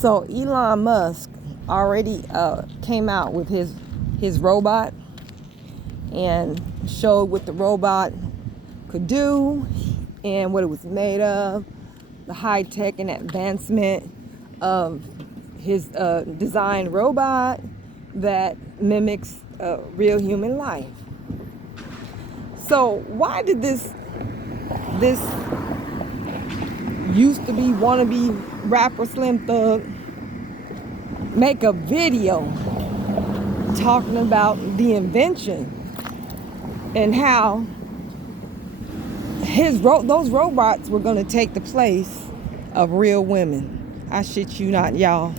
So Elon Musk already came out with his robot and showed what the robot could do and what it was made of, the high tech and advancement of his design robot that mimics real human life. So why did this used to be wannabe rapper Slim Thug make a video talking about the invention and how those robots were going to take the place of real women? I shit you not, y'all.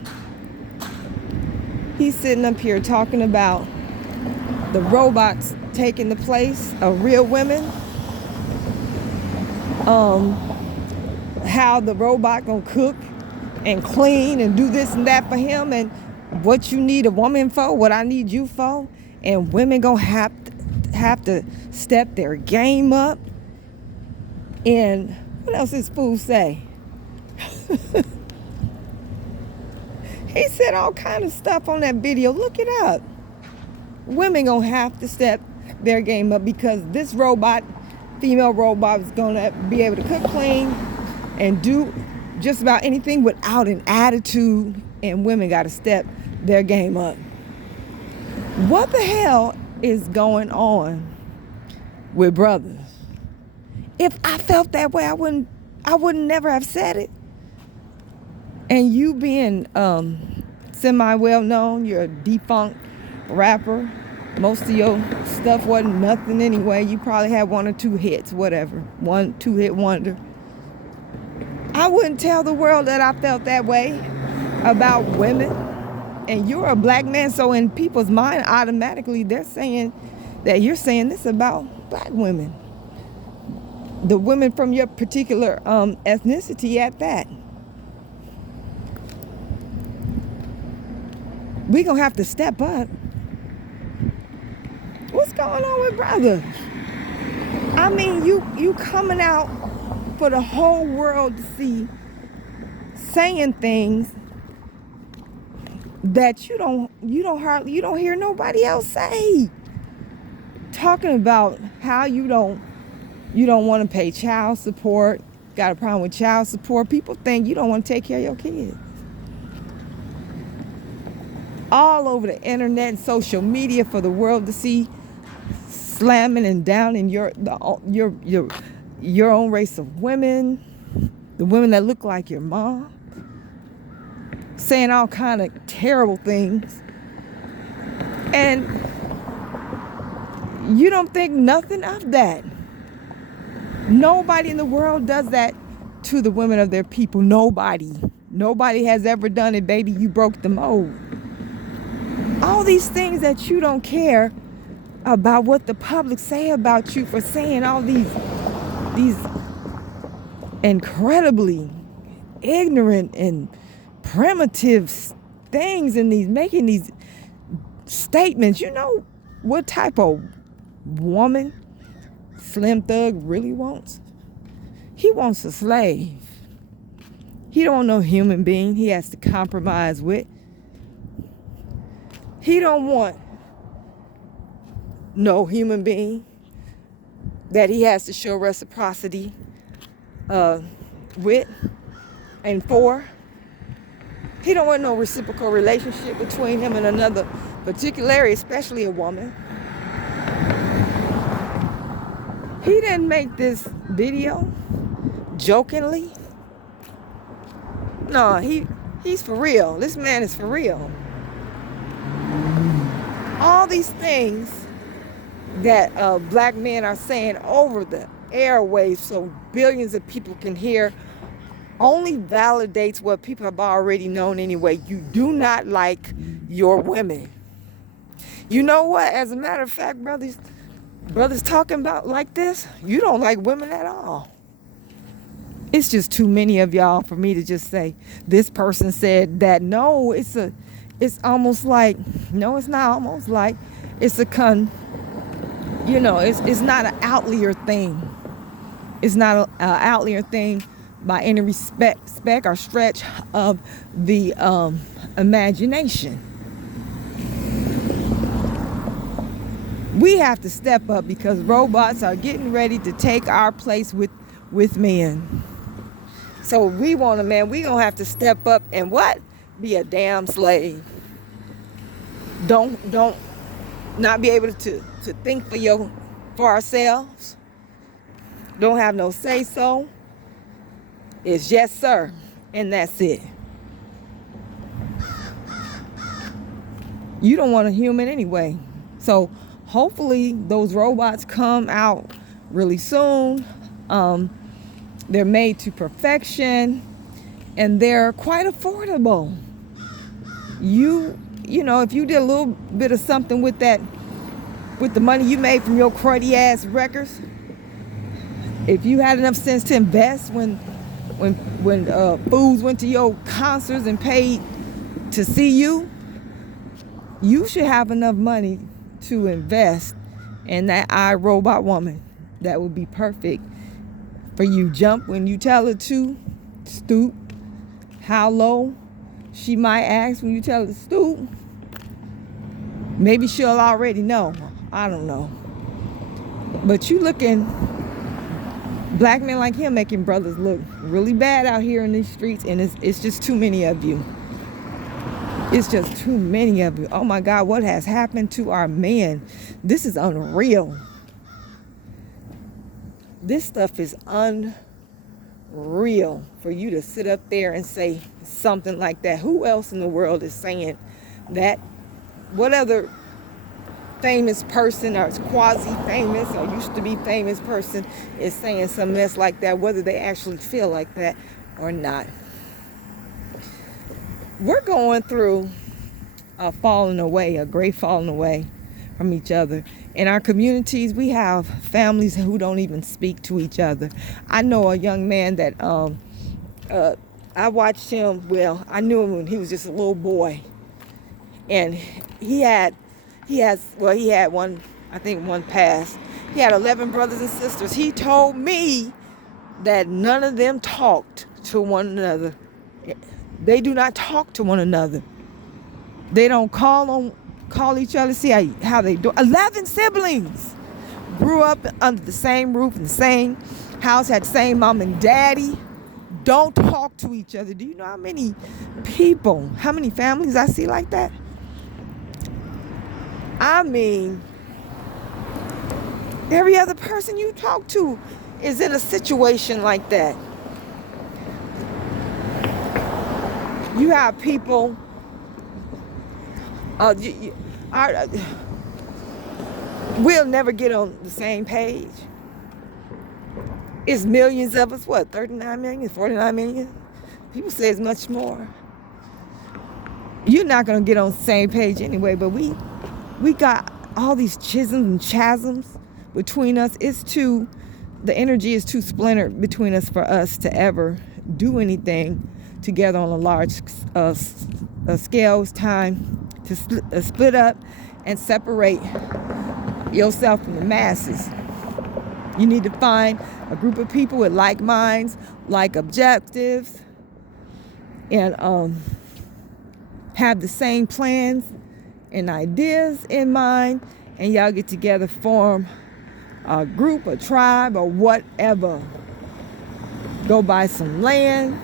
He's sitting up here talking about the robots taking the place of real women. How the robot gonna cook and clean and do this and that for him, and what you need a woman for, what I need you for, and women gonna have to step their game up. And what else this fool say? He said all kind of stuff on that video. Look it up. Women gonna have to step their game up because this female robot, is gonna be able to cook, clean, and do just about anything without an attitude, and women gotta step their game up. What the hell is going on with brothers? If I felt that way, I wouldn't never have said it. And you being semi-well known, you're a defunct rapper. Most of your stuff wasn't nothing anyway. You probably had one or two hits, whatever. 1-2 hit wonder. I wouldn't tell the world that I felt that way about women. And you're a black man, so in people's mind, automatically they're saying that you're saying this about black women. The women from your particular ethnicity at that. We gonna have to step up. What's going on with brothers? I mean, you coming out for the whole world to see, saying things that you don't hear nobody else say. Talking about how you don't want to pay child support, got a problem with child support. People think you don't want to take care of your kids. All over the internet and social media for the world to see, slamming and downing your own race of women, the women that look like your mom, saying all kind of terrible things, and you don't think nothing of that. Nobody in the world does that to the women of their people. Nobody has ever done it, baby. You broke the mold. All these things that you don't care about what the public say about you for saying all these incredibly ignorant and primitive things and making these statements. You know what type of woman Slim Thug really wants? He wants a slave. He don't want no human being he has to compromise with. He don't want no human being that he has to show reciprocity with and for. He don't want no reciprocal relationship between him and another particular area, especially a woman. He didn't make this video jokingly. No, he's for real. This man is for real. All these things that black men are saying over the airwaves so billions of people can hear only validates what people have already known anyway. You do not like your women. You know what? As a matter of fact, brothers talking about like this, you don't like women at all. It's just too many of y'all for me to just say, this person said that. No, it's almost like, no, it's not almost like, it's a it's not an outlier thing. It's not an outlier thing by any respect or stretch of the imagination. We have to step up because robots are getting ready to take our place with men. So we want a man, we gonna have to step up and what? Be a damn slave. Don't not be able to think for ourselves. Don't have no say so. It's yes sir, and that's it. You don't want a human anyway. So hopefully those robots come out really soon. They're made to perfection and they're quite affordable. You know, if you did a little bit of something with the money you made from your cruddy ass records, if you had enough sense to invest when fools went to your concerts and paid to see you, you should have enough money to invest in that iRobot woman that would be perfect for you. Jump when you tell her to, stoop how low she might ask when you tell her to stoop. Maybe she'll already know. I don't know. But you looking, black men like him making brothers look really bad out here in these streets, and it's just too many of you. It's just too many of you. Oh my God, what has happened to our men? This is unreal. This stuff is unreal for you to sit up there and say something like that. Who else in the world is saying that? What other famous person or quasi-famous or used to be famous person is saying some mess like that, whether they actually feel like that or not? We're going through a falling away, a great falling away from each other. In our communities, we have families who don't even speak to each other. I know a young man that I watched him, I knew him when he was just a little boy. And he had one, I think one passed. He had 11 brothers and sisters. He told me that none of them talked to one another. They do not talk to one another. They don't call each other, see how they do. 11 siblings grew up under the same roof in the same house, had the same mom and daddy. Don't talk to each other. Do you know how many people, how many families I see like that? I mean, every other person you talk to is in a situation like that. You have people, we'll never get on the same page. It's millions of us, 39 million, 49 million? People say it's much more. You're not going to get on the same page anyway, but we got all these schisms and chasms between us. The energy is too splintered between us for us to ever do anything together on a large scale. It's time to split up and separate yourself from the masses. You need to find a group of people with like minds, like objectives, and have the same plans and ideas in mind, and y'all get together, form a group, a tribe, or whatever. Go buy some land,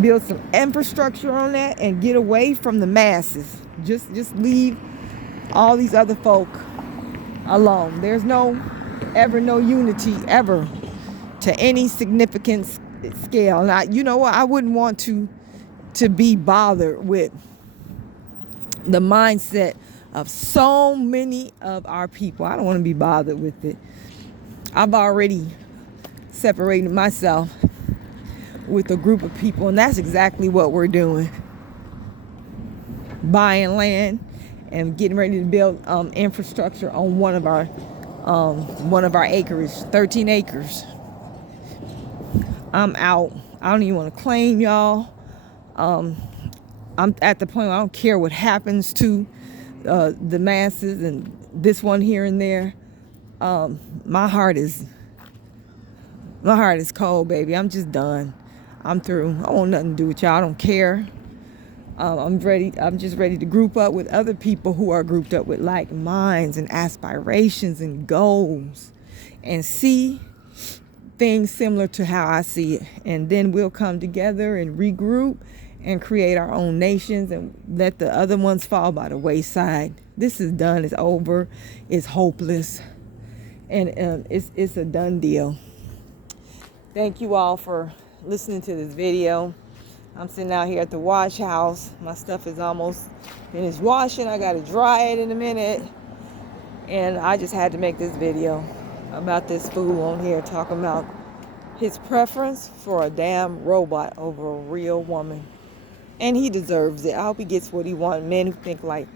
build some infrastructure on that, and get away from the masses. Just leave all these other folk alone. There's no unity ever to any significant scale. Now, you know what? I wouldn't want to be bothered with the mindset of so many of our people. I don't want to be bothered with it. I've already separated myself with a group of people, and that's exactly what we're doing. Buying land and getting ready to build infrastructure on one of our acreage, 13 acres. I'm out. I don't even want to claim y'all. I'm at the point where I don't care what happens to the masses and this one here and there. My heart is My heart is cold, baby. I'm just done. I'm through. I want nothing to do with y'all. I don't care. I'm ready. I'm just ready to group up with other people who are grouped up with like minds and aspirations and goals, and see things similar to how I see it. And then we'll come together and regroup and create our own nations and let the other ones fall by the wayside. This is done. It's over. It's hopeless. And it's a done deal. Thank you all for listening to this video. I'm sitting out here at the wash house. My stuff is almost finished washing. I gotta dry it in a minute. And I just had to make this video about this fool on here talking about his preference for a damn robot over a real woman. And he deserves it. I hope he gets what he wants. Men who think like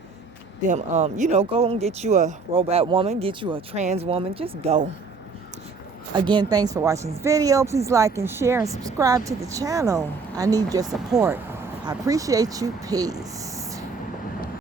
them, go and get you a robot woman, get you a trans woman, just go. Again, thanks for watching this video. Please like and share and subscribe to the channel. I need your support. I appreciate you. Peace.